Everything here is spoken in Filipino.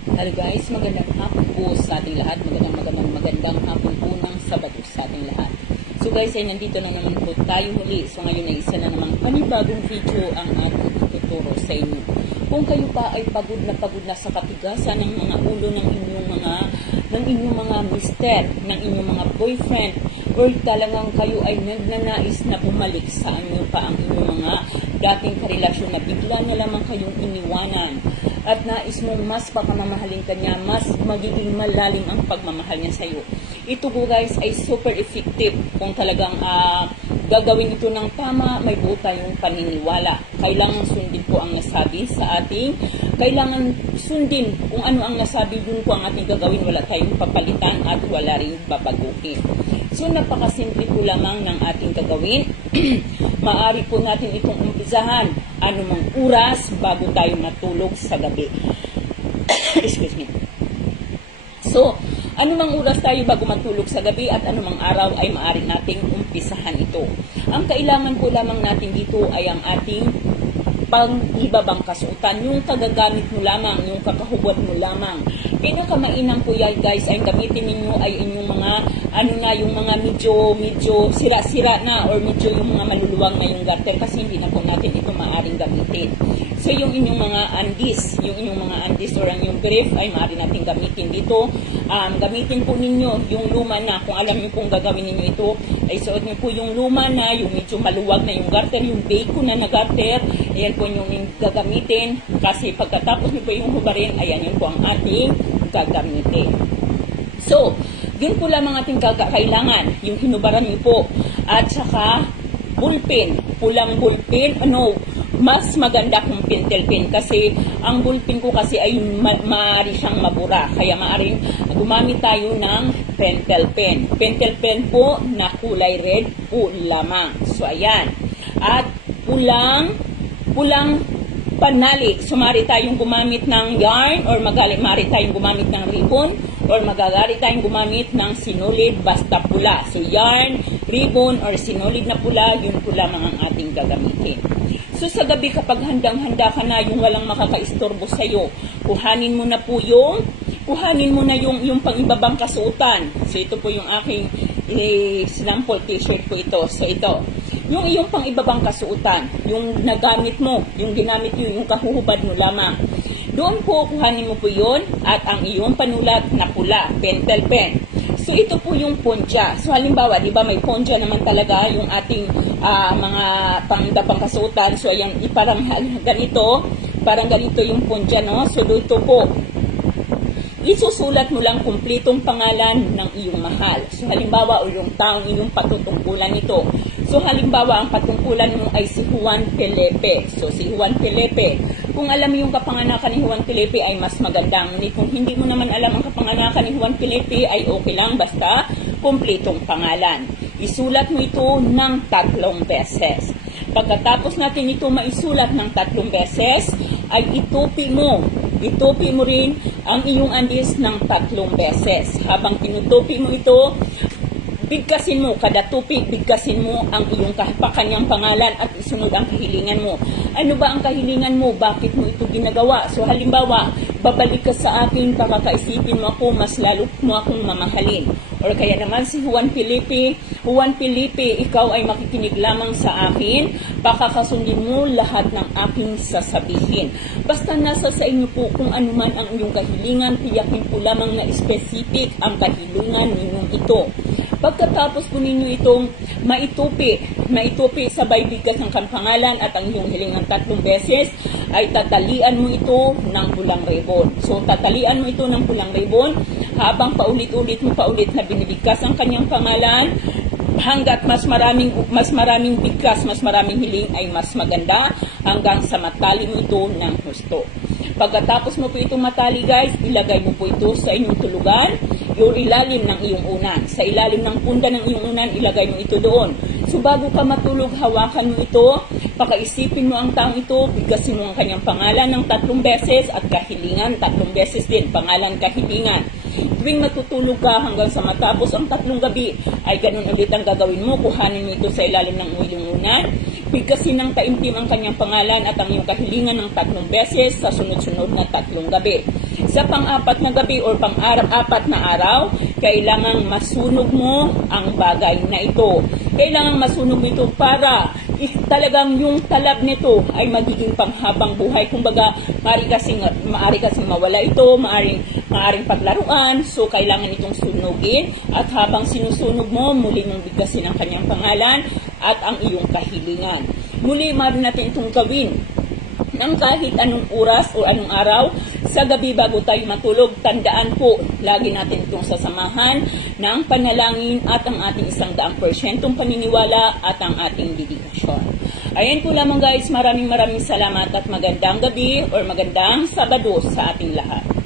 Hello guys, magandang hapon po sa ating lahat. Magandang magandang magandang hapon po ng Sabado sa ating lahat. So guys, ay nandito na naman po tayo muli. So ngayon ay isa na namang panibagong video ang ating ituturo sa inyo. Kung kayo pa ay pagod na pagod na sa katigasan ng mga ulo ng inyong mga ng inyong mga mister, ng inyong mga boyfriend, or talagang kayo ay nagnanais na bumalik sa inyo pa ang inyong mga dating karelasyon na bigla na lamang kayong iniwanan at nais mong mas pakamamahalin kanya, mas magiging malalim ang pagmamahal niya sa iyo. Ito po guys ay super effective kung talagang ah, gagawin ito ng tama, may buo tayong paniniwala. Kailangan sundin po ang nasabi sa ating, kailangan sundin kung ano ang nasabi dun po ang ating gagawin, wala tayong papalitan at wala rin babaguhin. So napakasimple po lamang ng ating gagawin. Maari po natin itong umpisahan anumang oras bago tayo matulog sa gabi. Excuse me. So, anumang oras tayo bago matulog sa gabi at anumang araw ay maaari nating umpisahan ito. Ang kailangan po lamang natin dito ay ang ating pang-ibabang kasuotan, yung kagagamit mo lamang, yung kakahubad mo lamang. Pinakamainam po guys, ay gamitin ninyo ay inyong mga, ano na, yung mga medyo, medyo sira-sira na or medyo yung mga maluluwang na yung garter kasi hindi na po natin ito maaring gamitin. So yung inyong mga andis, yung inyong mga andis or ang yung brief ay maaari natin gamitin dito. Um, gamitin po ninyo yung luma na, kung alam niyo pong gagawin ninyo ito, ay suot niyo po yung luma na, yung medyo maluwag na yung garter, yung bacon na na garter, ayan po yung gagamitin kasi pagkatapos niyo po yung hubarin, ayan yun po ang ating gagamitin. So, yun po lamang ating kailangan, yung hinubaran niyo po. At saka, bullpen, pulang bullpen, ano, mas maganda kung pentel pen kasi ang bullpen ko kasi ay ma- maaari siyang mabura. Kaya maaaring gumamit tayo ng pentel pen. Pentel pen po na kulay red po lamang. So, ayan. At pulang, pulang panali. So, maaari tayong gumamit ng yarn or magali, maaari tayong gumamit ng ribbon or magagari tayong gumamit ng sinulid basta pula. So, yarn, ribbon, or sinulid na pula, yun po lamang ang ating gagamitin. So, sa gabi kapag handang-handa ka na yung walang makakaistorbo sa'yo, kuhanin mo na po yung kuhanin mo na yung, yung pang-ibabang kasuotan. So, ito po yung aking eh, sample t-shirt po ito. So, ito. Yung iyong pang-ibabang kasuotan, yung nagamit mo, yung ginamit mo, yung kahuhubad mo lamang. Doon po, kuhanin mo po yun at ang iyong panulat na pula, pentel pen. So, ito po yung poncha. So, halimbawa, di ba may poncha naman talaga yung ating ah, mga pang-ibabang kasuotan. So, ayan, iparang ganito, parang ganito yung poncha, no? So, dito po, isusulat mo lang kumpletong pangalan ng iyong mahal. So halimbawa o yung taong iyong patutungkulan nito. So halimbawa ang patungkulan mo ay si Juan Pelepe. So si Juan Pelepe. Kung alam mo yung kapanganakan ni Juan Pelepe ay mas maganda. Ngunit kung hindi mo naman alam ang kapanganakan ni Juan Pelepe ay okay lang basta kumpletong pangalan. Isulat mo ito ng tatlong beses. Pagkatapos natin ito maisulat ng tatlong beses, ay itupi mo. Itupi mo rin ang iyong andis ng tatlong beses. Habang tinutupi mo ito, bigkasin mo, kada tupi, bigkasin mo ang iyong kanyang pangalan at isunod ang kahilingan mo. Ano ba ang kahilingan mo? Bakit mo ito ginagawa? So halimbawa, babalik ka sa akin, pakakaisipin mo ako, mas lalo mo akong mamahalin. Or kaya naman si Juan Felipe, Juan Felipe, ikaw ay makikinig lamang sa akin, pakakasundin mo lahat ng aking sasabihin. Basta nasa sa inyo po kung ano man ang inyong kahilingan, tiyakin po lamang na specific ang kahilingan ninyong ito. Pagkatapos po ninyo itong maitupi, maitupi sabay bigas ng kampangalan at ang iyong hilingan tatlong beses, ay tatalian mo ito ng pulang ribbon. So, tatalian mo ito ng pulang ribbon habang paulit-ulit mo paulit na binibigkas ang kanyang pangalan hanggat mas maraming mas maraming bigkas, mas maraming hiling ay mas maganda hanggang sa matali mo ito ng husto. Pagkatapos mo po itong matali guys, ilagay mo po ito sa inyong tulugan, yung ilalim ng iyong unan. Sa ilalim ng punda ng iyong unan, ilagay mo ito doon. So bago ka matulog, hawakan mo ito, pakaisipin mo ang taong ito, bigkasin mo ang kanyang pangalan ng tatlong beses at kahilingan, tatlong beses din, pangalan kahilingan. Tuwing matutulog ka hanggang sa matapos ang tatlong gabi, ay ganun ulit ang gagawin mo, kuhanin mo ito sa ilalim ng iyong unan, bigkasin ng taimtim ang kanyang pangalan at ang iyong kahilingan ng tatlong beses sa sunod-sunod na tatlong gabi. Sa pang-apat na gabi or pang-apat na araw, kailangang masunog mo ang bagay na ito. Kailangang masunog nito para talagang yung talab nito ay magiging panghabang buhay. Kumbaga, maaari kasing, maaari kasing mawala ito, maaring, maaring paglaruan. So, kailangan itong sunugin. At habang sinusunog mo, muli mong bigkasin ang kanyang pangalan at ang iyong kahilingan. Muli, maaari natin itong gawin ng kahit anong oras o anong araw sa gabi bago tayo matulog. Tandaan po, lagi natin itong sasamahan ng panalangin at ang ating isang daang porsyentong paniniwala at ang ating dedikasyon. Ayan po lamang guys, maraming maraming salamat at magandang gabi or magandang Sabado sa ating lahat.